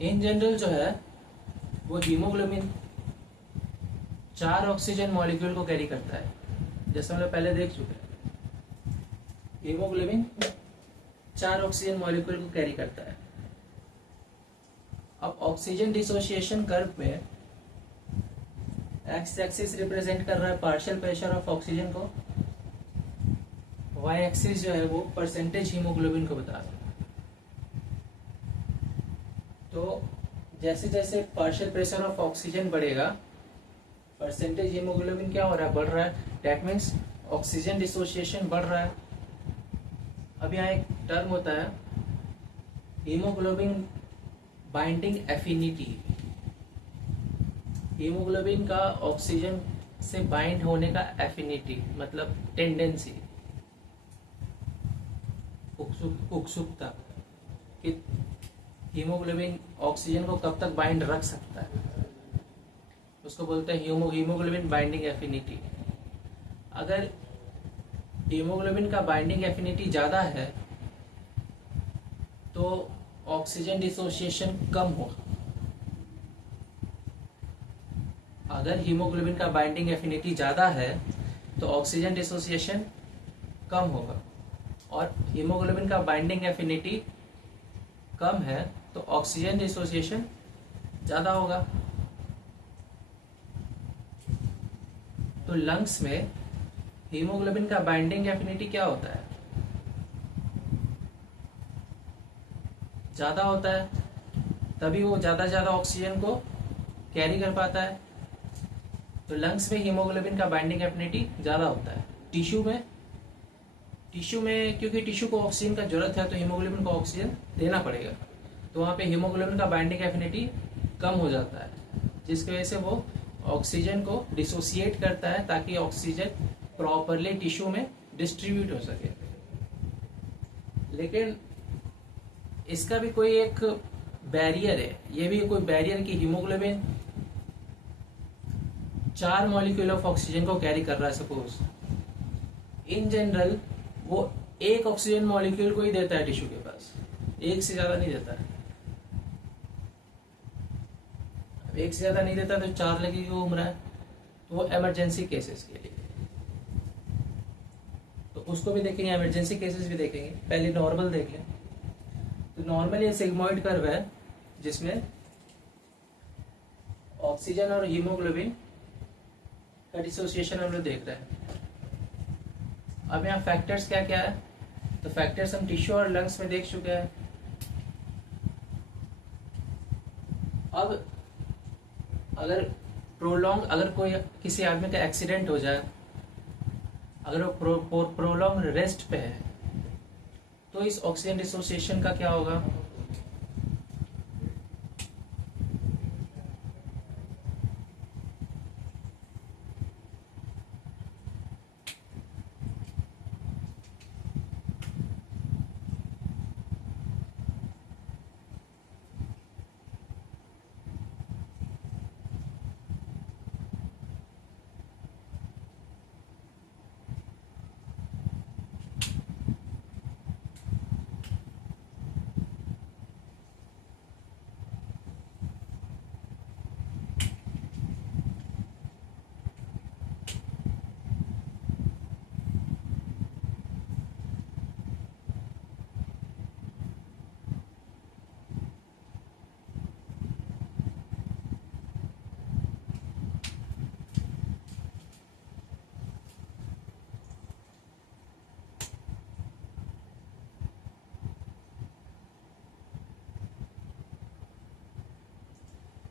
In general जो है वो हीमोग्लोबिन 4 ऑक्सीजन मॉलिक्यूल को कैरी करता है, जैसे हम लोग पहले देख चुके हैं। हीमोग्लोबिन 4 ऑक्सीजन मॉलिक्यूल को कैरी करता है। अब ऑक्सीजन डिसोसिएशन कर्व में एक्स एक्सिस रिप्रेजेंट कर रहा है पार्शियल प्रेशर ऑफ ऑक्सीजन को, वाई एक्सिस जो है वो परसेंटेज हीमोग्लोबिन को बता रहा है। तो जैसे जैसे पार्शियल प्रेशर ऑफ ऑक्सीजन बढ़ेगा, परसेंटेज हीमोग्लोबिन क्या हो रहा है, बढ़ रहा है। दैट मीन्स ऑक्सीजन डिसोसिएशन बढ़ रहा है। अब यहाँ एक टर्म होता है हीमोग्लोबिन बाइंडिंग एफिनिटी। हीमोग्लोबिन का ऑक्सीजन से बाइंड होने का एफिनिटी मतलब टेंडेंसी, उत्सुकता कि हीमोग्लोबिन ऑक्सीजन को कब तक बाइंड रख सकता है, उसको बोलते हैं हीमोग्लोबिन बाइंडिंग एफिनिटी। अगर हीमोग्लोबिन का बाइंडिंग एफिनिटी ज़्यादा है तो ऑक्सीजन डिसोसिएशन कम होगा। अगर हीमोग्लोबिन का बाइंडिंग एफिनिटी ज़्यादा है तो ऑक्सीजन डिसोसिएशन कम होगा, और हीमोग्लोबिन का बाइंडिंग एफिनिटी कम है तो ऑक्सीजन डिसोसिएशन ज़्यादा होगा। तो लंग्स में हीमोग्लोबिन का बाइंडिंग एफिनिटी क्या होता है, ज़्यादा होता है, तभी वो ज़्यादा से ज़्यादा ऑक्सीजन को कैरी कर पाता है। तो लंग्स में हीमोग्लोबिन का बाइंडिंग एफिनिटी ज़्यादा होता है। टिश्यू में क्योंकि टिश्यू को ऑक्सीजन का जरूरत है तो हीमोग्लोबिन को ऑक्सीजन देना पड़ेगा, तो वहाँ पे हीमोग्लोबिन का बाइंडिंग एफिनिटी कम हो जाता है, जिसकी वजह से वो ऑक्सीजन को डिसोसिएट करता है ताकि ऑक्सीजन प्रॉपरली टिश्यू में डिस्ट्रीब्यूट हो सके। लेकिन इसका भी कोई एक बैरियर है, ये भी कोई बैरियर कि हीमोग्लोबिन 4 मॉलिक्यूल ऑफ ऑक्सीजन को कैरी कर रहा है। सपोज इन जनरल वो एक ऑक्सीजन मॉलिक्यूल को ही देता है टिश्यू के पास, एक से ज्यादा नहीं देता है। एक से ज्यादा नहीं देता तो 4 लेके घूम रहा है, तो वो इमरजेंसी केसेस के लिए, तो उसको भी देखेंगे, इमरजेंसी केसेस भी देखेंगे। पहले नॉर्मल देख लें। तो नॉर्मल ये सिग्मोइड कर्व है जिसमें ऑक्सीजन और हीमोग्लोबिन का डिसोसिएशन हम लोग देख रहे हैं। अब यहाँ फैक्टर्स क्या क्या है, तो फैक्टर्स हम टिश्यू और लंग्स में देख चुके हैं। अब अगर कोई किसी आदमी का एक्सीडेंट हो जाए, अगर वो प्रोलॉन्ग रेस्ट पे है, तो इस ऑक्सीजन डिसोसिएशन का क्या होगा,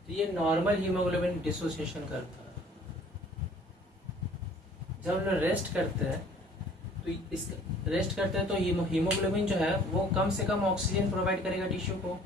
तो ये नॉर्मल हीमोग्लोबिन डिसोसिएशन कर्व था। जब हम लोग रेस्ट करते हैं तो हीमोग्लोबिन जो है वो कम से कम ऑक्सीजन प्रोवाइड करेगा टिश्यू को,